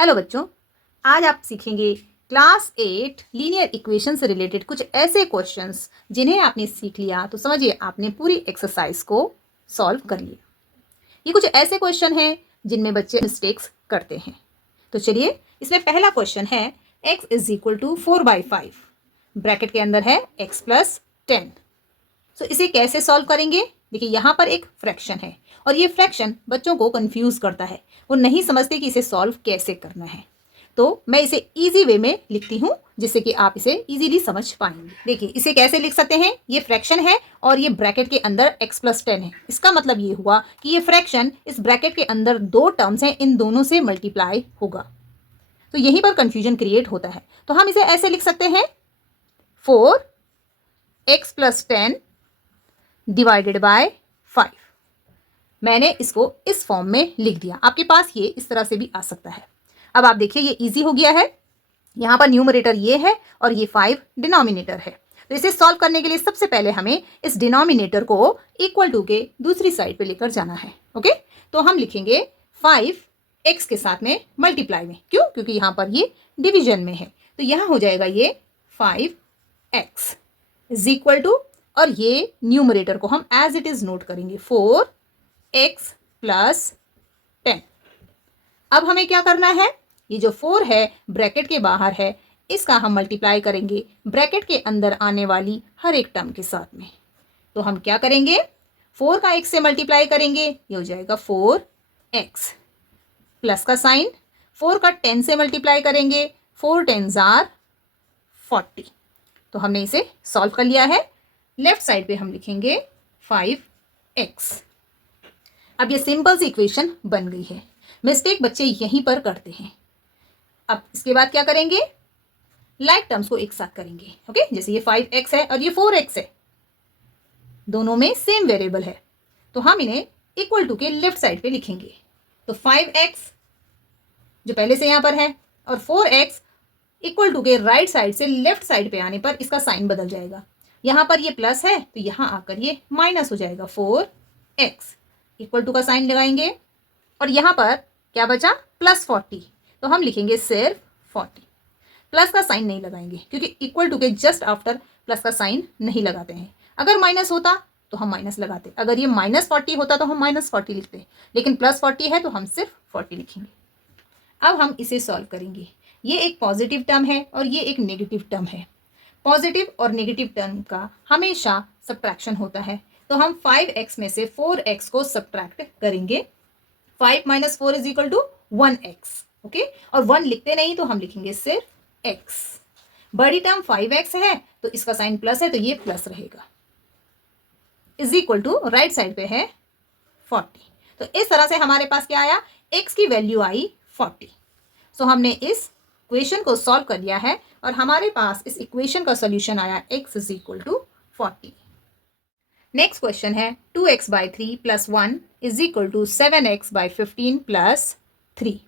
Hello बच्चों, आज आप सीखेंगे क्लास 8 लीनियर इक्वेशन से रिलेटेड कुछ ऐसे क्वेश्चंस जिन्हें आपने सीख लिया तो समझिए आपने पूरी एक्सरसाइज को सॉल्व कर लिया। ये कुछ ऐसे क्वेश्चन हैं जिनमें बच्चे मिस्टेक्स करते हैं। तो चलिए, इसमें पहला क्वेश्चन है x is equal to 4/5, bracket के अंदर है x प्लस 10। तो इसे कैसे सॉल्व करेंगे? देखिए, यहाँ पर एक फ्रैक्शन है और ये फ्रैक्शन बच्चों को कंफ्यूज करता है, वो नहीं समझते कि इसे सॉल्व कैसे करना है। तो मैं इसे इजी वे में लिखती हूँ जिससे कि आप इसे इजीली समझ पाएंगे। देखिए, इसे कैसे लिख सकते हैं? ये फ्रैक्शन है और ये ब्रैकेट के अंदर x प्लस 10 है। इसका मतलब ये हुआ कि ये फ्रैक्शन इस ब्रैकेट के अंदर दो टर्म्स हैं, इन दोनों से मल्टीप्लाई होगा। तो यहीं पर कंफ्यूजन क्रिएट होता है। तो हम इसे ऐसे लिख सकते हैं 4x प्लस 10 डिवाइडेड बाय 5। मैंने इसको इस फॉर्म में लिख दिया। आपके पास ये इस तरह से भी आ सकता है। अब आप देखिए, ये इजी हो गया है। यहाँ पर न्यूमरेटर ये है और ये 5 डिनोमिनेटर है। तो इसे सॉल्व करने के लिए सबसे पहले हमें इस डिनोमिनेटर को इक्वल टू के दूसरी साइड पे लेकर जाना है। ओके, तो हम लिखेंगे 5x के साथ में मल्टीप्लाई में। क्यों? क्योंकि यहाँ पर ये डिवीजन में है। तो यहाँ हो जाएगा ये 5x इज इक्वल टू, और ये न्यूमरेटर को हम एज इट इज नोट करेंगे 4x प्लस 10। अब हमें क्या करना है? ये जो 4 है ब्रैकेट के बाहर है, इसका हम मल्टीप्लाई करेंगे ब्रैकेट के अंदर आने वाली हर एक टर्म के साथ में। तो हम क्या करेंगे? 4 का x से मल्टीप्लाई करेंगे, ये हो जाएगा 4x प्लस का साइन। 4 का 10 से मल्टीप्लाई करेंगे, 4 10s आर 40। तो हमने इसे सॉल्व कर लिया है। लेफ्ट साइड पे हम लिखेंगे 5x। अब ये सिंपल सी इक्वेशन बन गई है। मिस्टेक बच्चे यहीं पर करते हैं। अब इसके बाद क्या करेंगे? लाइक टर्म्स को एक साथ करेंगे। ओके, जैसे ये 5x है और ये 4x है, दोनों में सेम वेरिएबल है, तो हम इन्हें इक्वल टू के लेफ्ट साइड पे लिखेंगे। तो 5x जो पहले से यहां पर है और 4x इक्वल टू के राइट साइड से लेफ्ट साइड पे आने पर इसका साइन बदल जाएगा। यहां पर ये प्लस है तो यहां आकर ये माइनस हो जाएगा। 4x इक्वल टू का साइन लगाएंगे और यहां पर क्या बचा? प्लस 40। तो हम लिखेंगे सिर्फ 40, प्लस का साइन नहीं लगाएंगे क्योंकि इक्वल टू के जस्ट आफ्टर प्लस का साइन नहीं लगाते हैं। अगर माइनस होता तो हम माइनस लगाते, अगर ये -40 होता तो हम -40 लिखते, लेकिन +40 है तो हम सिर्फ 40 लिखेंगे। अब हम इसे सॉल्व करेंगे। ये एक पॉजिटिव टर्म है और ये एक नेगेटिव टर्म है। पॉजिटिव और नेगेटिव टर्म का हमेशा सब्ट्रैक्शन होता है। तो हम 5x में से 4x को सब्ट्रैक्ट करेंगे। 5 - 4 is equal to 1x। Okay, और 1 लिखते नहीं तो हम लिखेंगे सिर्फ x। बड़ी टर्म 5x है तो इसका साइन प्लस है तो ये प्लस रहेगा, is equal to right side पे है 40। तो इस तरह से हमारे पास क्या आया? x की वैल्यू आई 40। सो हमने इस इक्वेशन को सॉल्व कर लिया है और हमारे पास इस इक्वेशन का सॉल्यूशन आया x is equal to 40। Next question है 2x/3 + 1 is equal to 7x/15 + 3।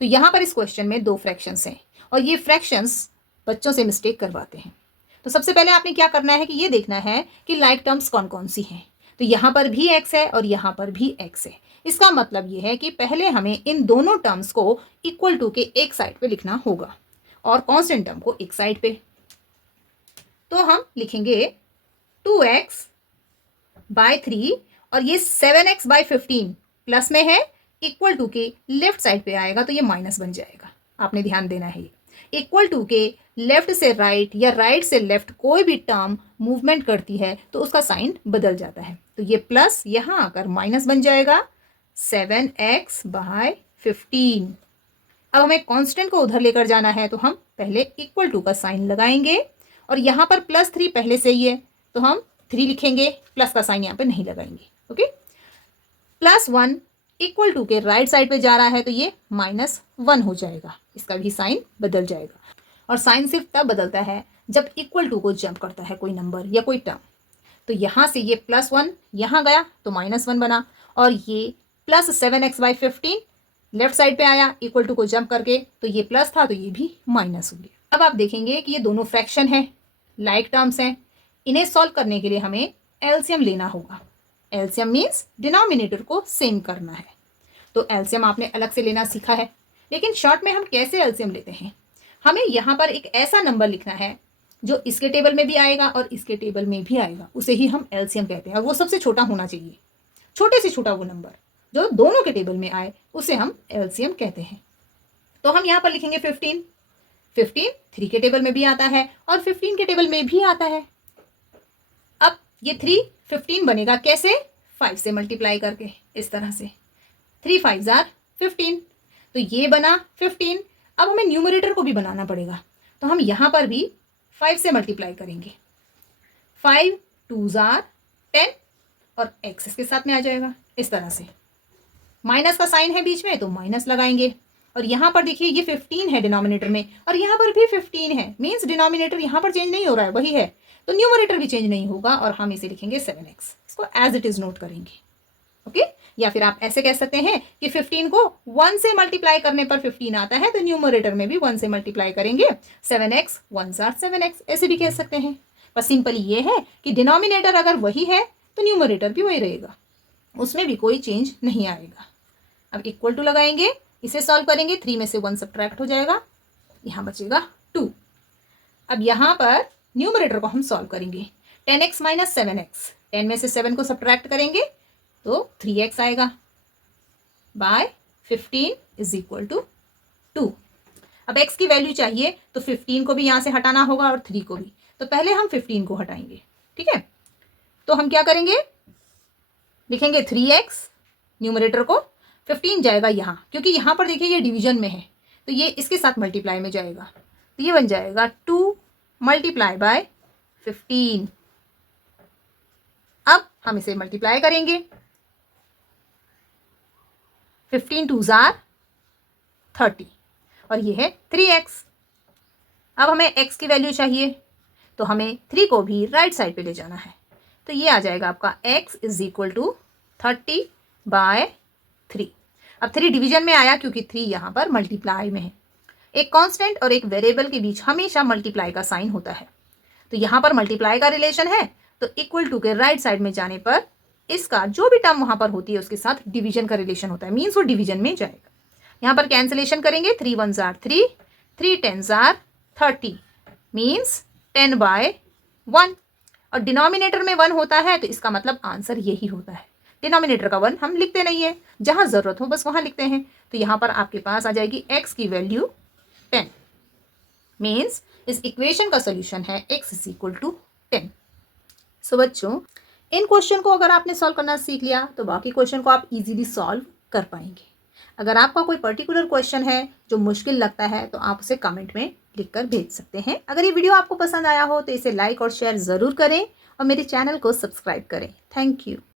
तो यहाँ पर इस क्वेश्चन में दो फ्रैक्शंस हैं और ये फ्रैक्शंस बच्चों से मिस्टेक करवाते हैं। तो सबसे पहले आपने क्या करना है कि ये देखना है कि लाइक टर्म्स कौन कौन सी हैं। तो यहाँ पर भी x है और यहाँ पर भी x है। इसका मतलब ये है कि पहले हमें इन दोनों टर्म्स को इक्वल टू के एक साइड पे लिखना होगा और कांस्टेंट टर्म को एक साइड पे। तो हम लिखेंगे 2x/3 और ये 7x/15 प्लस में है, इक्वल टू के लेफ्ट साइड पे आएगा तो ये माइनस बन जाएगा। आपने ध्यान देना है, इक्वल टू के लेफ्ट से राइट या राइट से लेफ्ट कोई भी टर्म मूवमेंट करती है तो उसका साइन बदल जाता है। तो ये प्लस यहां आकर माइनस बन जाएगा 7x/15। अब हमें कांस्टेंट को उधर लेकर जाना है तो हम पहले इक्वल टू का साइन लगाएंगे और यहाँ पर +3 पहले से ही है तो हम 3 लिखेंगे, प्लस का साइन यहाँ पे नहीं लगाएंगे। ओके, +1 इक्वल टू के राइट साइड पे जा रहा है तो ये -1 हो जाएगा, इसका भी साइन बदल जाएगा। और साइन सिर्फ तब बदलता है जब इक्वल टू को जंप करता है कोई नंबर या कोई टर्म। तो यहाँ से ये +1 यहाँ गया तो -1 बना और ये +7x/15 लेफ्ट साइड पे आया इक्वल टू को जंप करके तो ये प्लस था तो ये भी माइनस हो गया। अब आप देखेंगे कि ये दोनों फ्रैक्शन है, लाइक टर्म्स हैं। इन्हें सॉल्व करने के लिए हमें एलसीएम लेना होगा। एलसीएम मीन्स डिनोमिनेटर को सेम करना है। तो एलसीएम आपने अलग से लेना सीखा है। लेकिन शॉर्ट में हम कैसे एलसीएम लेते हैं, हमें यहाँ पर एक ऐसा नंबर लिखना है जो इसके टेबल में भी आएगा और इसके टेबल में भी आएगा, उसे ही हम एलसीएम कहते हैं। और वो सबसे छोटा होना चाहिए, छोटे से छोटा वो नंबर जो दोनों के टेबल में आए उसे हम एलसीएम कहते हैं। तो हम यहाँ पर लिखेंगे 15। 15 3 के टेबल में भी आता है और 15 के टेबल में भी आता है। अब ये 3 15 बनेगा कैसे, 5 से मल्टीप्लाई करके, इस तरह से 3 5 15। तो ये बना 15। अब हमें न्यूमरेटर को भी बनाना पड़ेगा, तो हम यहाँ पर भी 5 से मल्टीप्लाई करेंगे। 5 2 10 और x इसके साथ में आ जाएगा, इस तरह से। माइनस का साइन है बीच में तो माइनस लगाएंगे। और यहाँ पर देखिए ये 15 है डिनोमिनेटर में और यहाँ पर भी 15 है, मीन्स डिनोमिनेटर यहाँ पर चेंज नहीं हो रहा है, वही है, तो न्यूमरेटर भी चेंज नहीं होगा और हम इसे लिखेंगे 7x। इसको एज इट इज नोट करेंगे। ओके या फिर आप ऐसे कह सकते हैं कि 15 को 1 से मल्टीप्लाई करने पर 15 आता है, तो न्यूमरेटर में भी 1 से मल्टीप्लाई करेंगे, 7x 1 7x, ऐसे भी कह सकते हैं। बस सिंपल ये है कि डिनोमिनेटर अगर वही है तो न्यूमरेटर भी वही रहेगा, उसमें भी कोई चेंज नहीं आएगा। अब इक्वल टू लगाएंगे, इसे सॉल्व करेंगे, 3 में से 1 सब्ट्रैक्ट हो जाएगा, यहाँ बचेगा 2। अब यहाँ पर न्यूमरेटर को हम सॉल्व करेंगे, 10x - 7x, 10 में से 7 को सब्ट्रैक्ट करेंगे तो 3x आएगा, बाय 15 = 2। अब x की वैल्यू चाहिए तो 15 को भी यहाँ से हटाना होगा और 3 को भी, तो पहले हम 15 को हटाएंगे, ठीक है। तो हम क्या करेंगे, लिखेंगे 3x, न्यूमरेटर को 15 जाएगा यहाँ, क्योंकि यहाँ पर देखिए ये डिवीजन में है तो ये इसके साथ मल्टीप्लाई में जाएगा, तो ये बन जाएगा 2 × 15। अब हम इसे मल्टीप्लाई करेंगे, 15 2 30 और ये है 3x। अब हमें x की वैल्यू चाहिए तो हमें 3 को भी राइट साइड पे ले जाना है, तो ये आ जाएगा आपका x = 30/3। अब 3 डिवीजन में आया क्योंकि 3 यहाँ पर मल्टीप्लाई में है। एक कांस्टेंट और एक वेरिएबल के बीच हमेशा मल्टीप्लाई का साइन होता है, तो यहाँ पर मल्टीप्लाई का रिलेशन है, तो इक्वल टू के राइट साइड में जाने पर इसका जो भी टर्म वहाँ पर होती है उसके साथ डिवीजन का रिलेशन होता है, मीन्स वो डिवीजन में जाएगा। यहाँ पर कैंसिलेशन करेंगे, 3 1 3, 3 10 30, मीन्स 10/1। और डिनोमिनेटर में 1 होता है तो इसका मतलब आंसर यही होता है। डिनोमिनेटर का 1 हम लिखते नहीं है, जहाँ ज़रूरत हो बस वहाँ लिखते हैं। तो यहाँ पर आपके पास आ जाएगी x की वैल्यू 10, मीन्स इस इक्वेशन का सोल्यूशन है x = 10। सो बच्चों, इन क्वेश्चन को अगर आपने सॉल्व करना सीख लिया तो बाकी क्वेश्चन को आप इजीली सॉल्व कर पाएंगे। अगर आपका कोई पर्टिकुलर क्वेश्चन है जो मुश्किल लगता है तो आप उसे कमेंट में लिखकर भेज सकते हैं। अगर ये वीडियो आपको पसंद आया हो तो इसे लाइक और शेयर ज़रूर करें और मेरे चैनल को सब्सक्राइब करें। Thank you.